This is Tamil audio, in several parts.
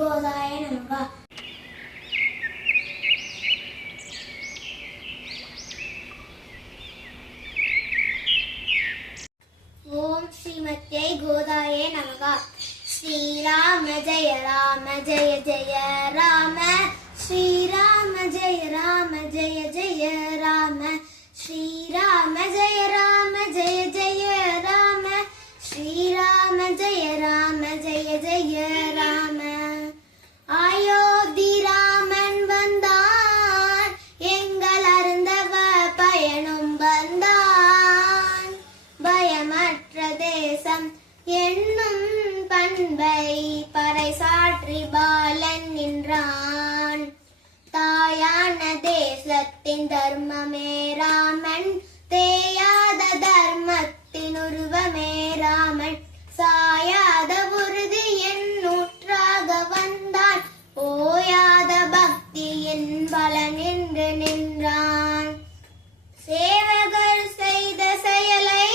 கோதாய நமக. ஓம் ஸ்ரீமத்யை கோதாய நமக. ஸ்ரீராம ஜெய ராம ஜெய ஜெய ராம, ஸ்ரீராம ஜெய ராம ஜெய ஜெய ராம, ஸ்ரீராம ஜெய ராம ஜெய ஜெய ராம, ஸ்ரீராம ஜெய ராம ஜெய ஜெய ராம. அயோத்தி ராமன் வந்தான், எங்கள் அருந்தவ பயனும் வந்தான். பயமற்ற தேசம் என்னும் பண்பை பறைசாற்றி பாலன் நின்றான். தாயான தேசத்தின் தர்மமே ராமன், தேயாத தர்மத்தின் உருவமே ராமன். சாயாத உறுதி என் நூற்றாக வந்தான், ஓயாத பக்தியின் பலன் என்று நின்றான். சேவகர் செய்த செயலை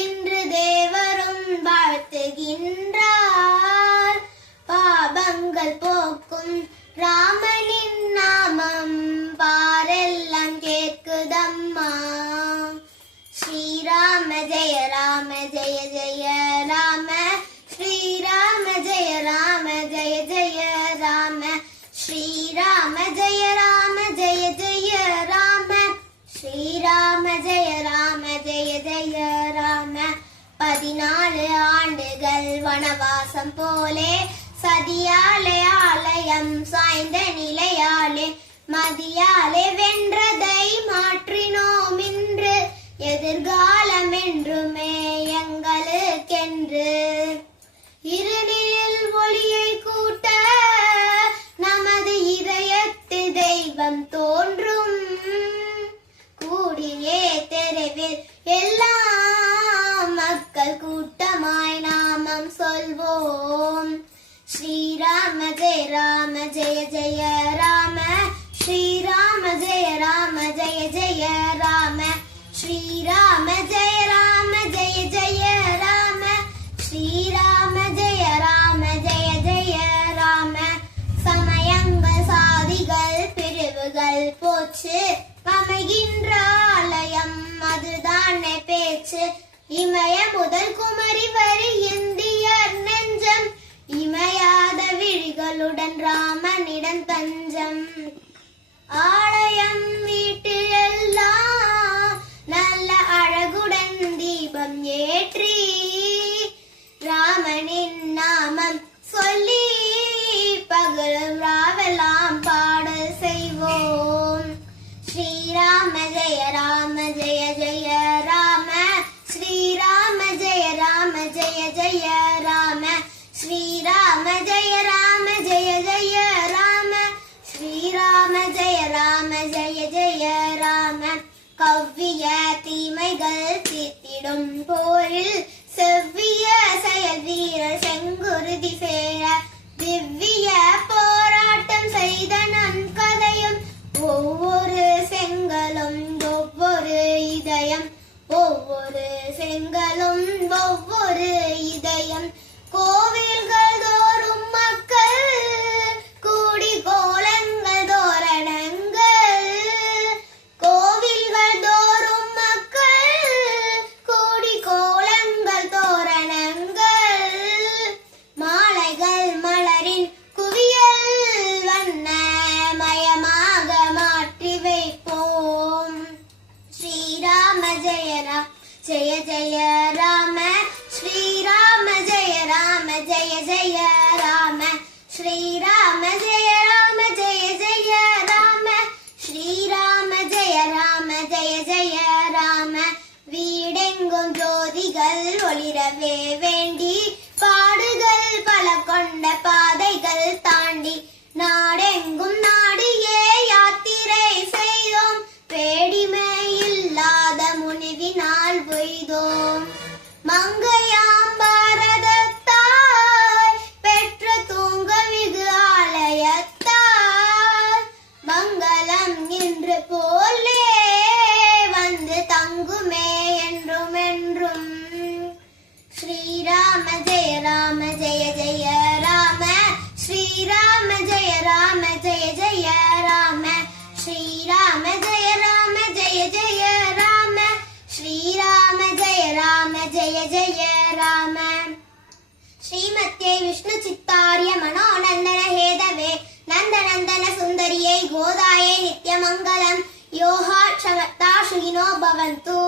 இன்று தேவரும் வாழ்த்துகின்றார். பாபங்கள் போக்கும் ராமனின் நாமம் பாரெல்லாம் கேட்குதம்மா. ஸ்ரீராம ஜெய ராம ஜெய ஜெய ராம, ஸ்ரீராம ஜெய ராம ஜெய ஜெய ராம, ஸ்ரீராம ஜெய ராம ஜெய ஜெய ராம, ஸ்ரீராம ஜெய ராம ஜெய ஜெய ராம. 14 ஆண்டுகள் வனவாசம் போலே, சதியாலே ஆலயம் சாய்ந்த நிலையாலே, மதியாலே வென்றதை மாற்றினோம் இன்று, எதிர்காலம் என்றுமே எங்களுக்கென்று. இருளில் ஒளியை கூட்ட நமது இதயத்து தெய்வம் தோன்றும். கூடியே தெருவில் எல்லா மக்கள் கூட்டமாய் நாமம் சொல்வோம். ஸ்ரீராம ஜெய ராம ஜெய ஜெய ராம, ஸ்ரீராம ஜெய ராம ஜெய ஜெய ராம, ஸ்ரீராம ஜெய ராம ஜெய ஜெய ராம, ஸ்ரீராம ஜெய ராம ஜெய ஜெய ராம. சமயங்கள் சாதிகள் பிரிவுகள் போச்சு, அமைகின்ற ஆலயம் அதுதானே பேச்சு. இமய முதல் குமரி வரை இந்தியர் நெஞ்சம், இமையாத விழிகளுடன் ராமனிடம் தஞ்சம். ஆலயம் வீட்டில் எல்லாம் நல்ல அழகுடன் தீபம் ஏற்றி, ராமனின் நாமம் சொல்லி பகலும் ராவெல்லாம் பாடல் செய்வோம். ஸ்ரீராம ஜெய ராம ஜெய ஜெய ராம, ஸ்ரீராம ஜெய ராம ஜெய ஜெய ராம, ஸ்ரீராம ஜெய ராம ஜெய ஜெய ராம, ஸ்ரீராம ஜெய ராம ஜெய ஜெய ராம. கவ்விய தீமைகள் தீர்த்திடும் போரில் செவ்விய செயல் வீரர் செங்குருதி சேர, திவ்ய போராட்டம் செய்த நன்கதையும், ஒவ்வொரு செங்கலும் ஒவ்வொரு இதயம், ஒவ்வொரு செங்கலும் ஒவ்வொரு இதயம். கோவில்கள் தோறும் மக்கள் கூடி கோலங்கள் தோரணங்கள், கோவில்கள் தோறும் மக்கள் கூடி கோலங்கள் தோரணங்கள். மாலைகள் மலரின் குவியல் வண்ண மயமாக மாற்றி வைப்போம். ஸ்ரீராம ஜெய ராம ஜெய ஜெய ராம, ஸ்ரீராம ஜெய ராம ஜெய ஜெய ராம, ஸ்ரீராம ஜெய ராம ஜெய ஜெய ராம, ஸ்ரீராம ஜெய ராம ஜெய ஜெய ராம. வீடெங்கும் ஜோதிகள் ஒளிரவே வேண்டி, பாடுகள் பல கொண்ட பாதைகள் தாண்டி, நாடெங்கும் நாடியே யாத்திரை செய்தோம். பேடிமை இல்லாத முனிவினால் பொய்தோம். மங்கையாம் பாரதத்தாய் பெற்ற தூங்க மிகு श्रीराम जय जय राम श्रीराम जय जय राम श्रीराम जय राम श्रीमत्ये विष्णु चित्तार्य मनोनंदन हेदवे नंदनंदन सुंदरिये गोदाये नित्यमंगलम योहा क्षमता सुखिनो भवन्तु।